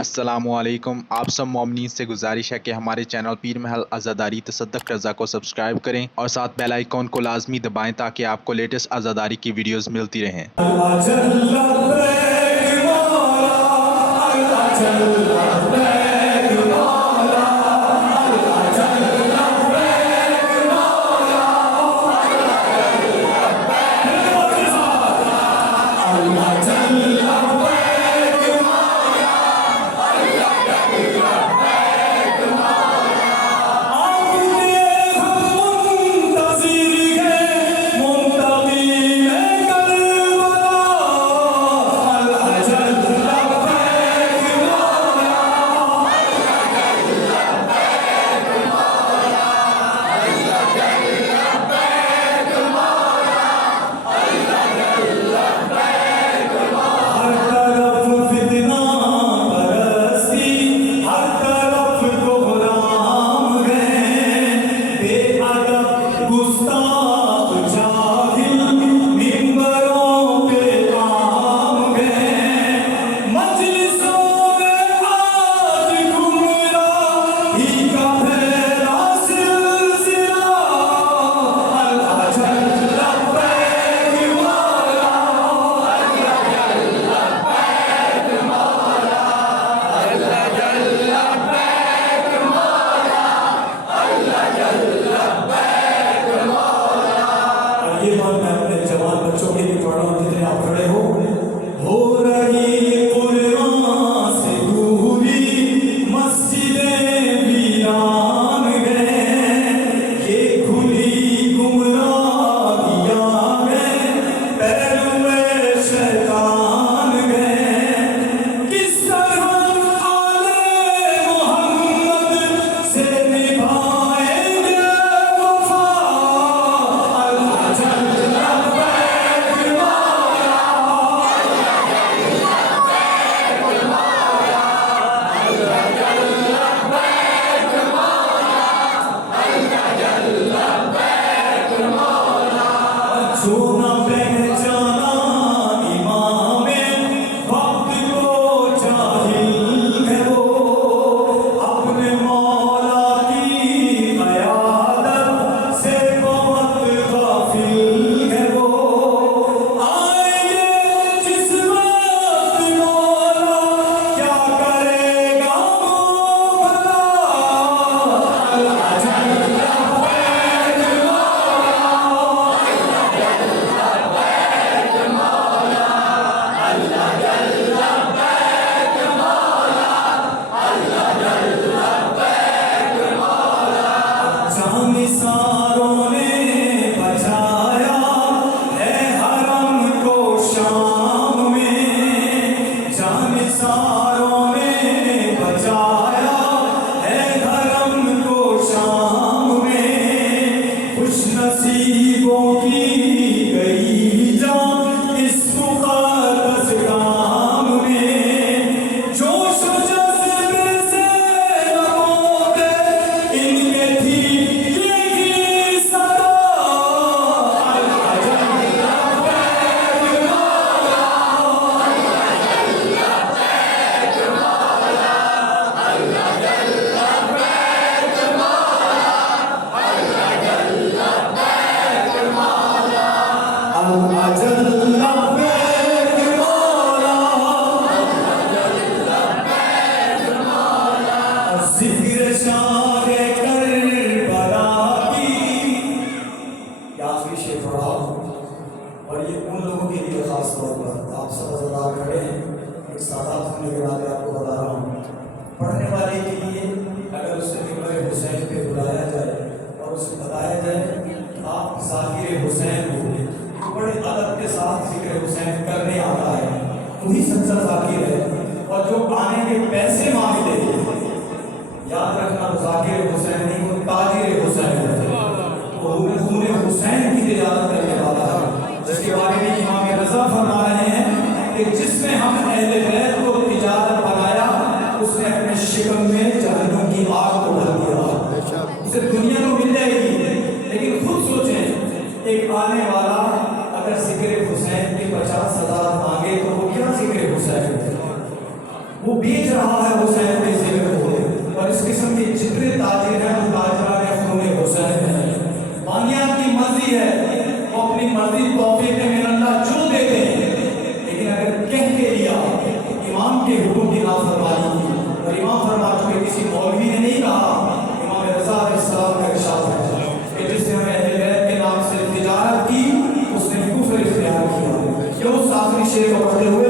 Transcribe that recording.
अस्सलामुअलैकुम। आप सब मोमिनीन से गुजारिश है कि हमारे चैनल पीर महल अज़ादारी तसद्दुक़ रज़ा को सब्सक्राइब करें और साथ बेल आइकॉन को लाजमी दबाएं ताकि आपको लेटेस्ट अज़ादारी की वीडियोस मिलती रहें। ये बात मैं अपने जवान बच्चों के लिए पढ़ रहा हूँ, जितने आप खड़े हो रही कुरान से दूरी मस्जिदें वीरान गए, ये खुली गुमराहियां गए, पहलुए शैतान गए, किस तरह आले मोहम्मद से निभाएंगे वफा। जो न पहचाना इमामे वक्त को जाहिल है वो, अपने मौला की क़यादत से बहुत गाफिल है वो। आएंगे जिस वक्त मौला क्या करेगा वो भला। जानिसारों ने बचाया है हरम को शाम में, जानिसारों ने बचाया है हरम को शाम में, खुश नसीबों की गई जान इस मुक़द्दस काम में, जोश जज्बे से लबों पे इनके थी और ये उन लोगों के लिए खास तौर पर आप सब हज़रात खड़े हैं, एक सादात होने के नाते आपको बता रहा हूँ, पढ़ने वाले के लिए अगर उसे ज़िक्र हुसैन पे बुलाया जाए और उसे बताया जाए कि आप ज़ाकिर हुसैन हो, बड़े अदब के साथ ज़िक्र हुसैन करने आता है, वही सच्चा ज़ाकिर है। और जो आने के पैसे मांगते हैं, याद रखना ज़ाकिर हुसैन नहीं, वो ताजिर हुसैन है, वो खून हुसैन की तिजारत करने वाला है, जिसके बारे में इमाम रज़ा फरमा रहे हैं कि जिसने हम अहले बैत को तिजारत बनाया, उसने अपने शिकम में जहन्नम की आग को भर दिया। उसे दुनिया को मिल जाएगी, लेकिन खुद सोचें, एक आने वाला अगर ज़िक्र हुसैन के 50,000 मांगे तो वो क्या ज़िक्र हुसैन, वो बेच रहा है है हुसैन के जिक्र हो, और इस किस्म के जितने ताजिर हैं वो ताजरान फ़नून हुसैन हैं। बानियात की मर्जी है, वो अपनी मर्जी तौफीक में अल्लाह जो दे दे, लेकिन अगर कह के लिया इमाम के हुक्म की नाफरमानी की, और इमाम फरमा चुके, किसी मौलवी ने नहीं कहा, इमाम रज़ा अलैहिस्सलाम का इरशाद है कि जिसने अहले बैत के नाम से तिजारत की उसने कुफ्र इख्तियार किया। क्यों? उस आखिरी शेर को पढ़ते हुए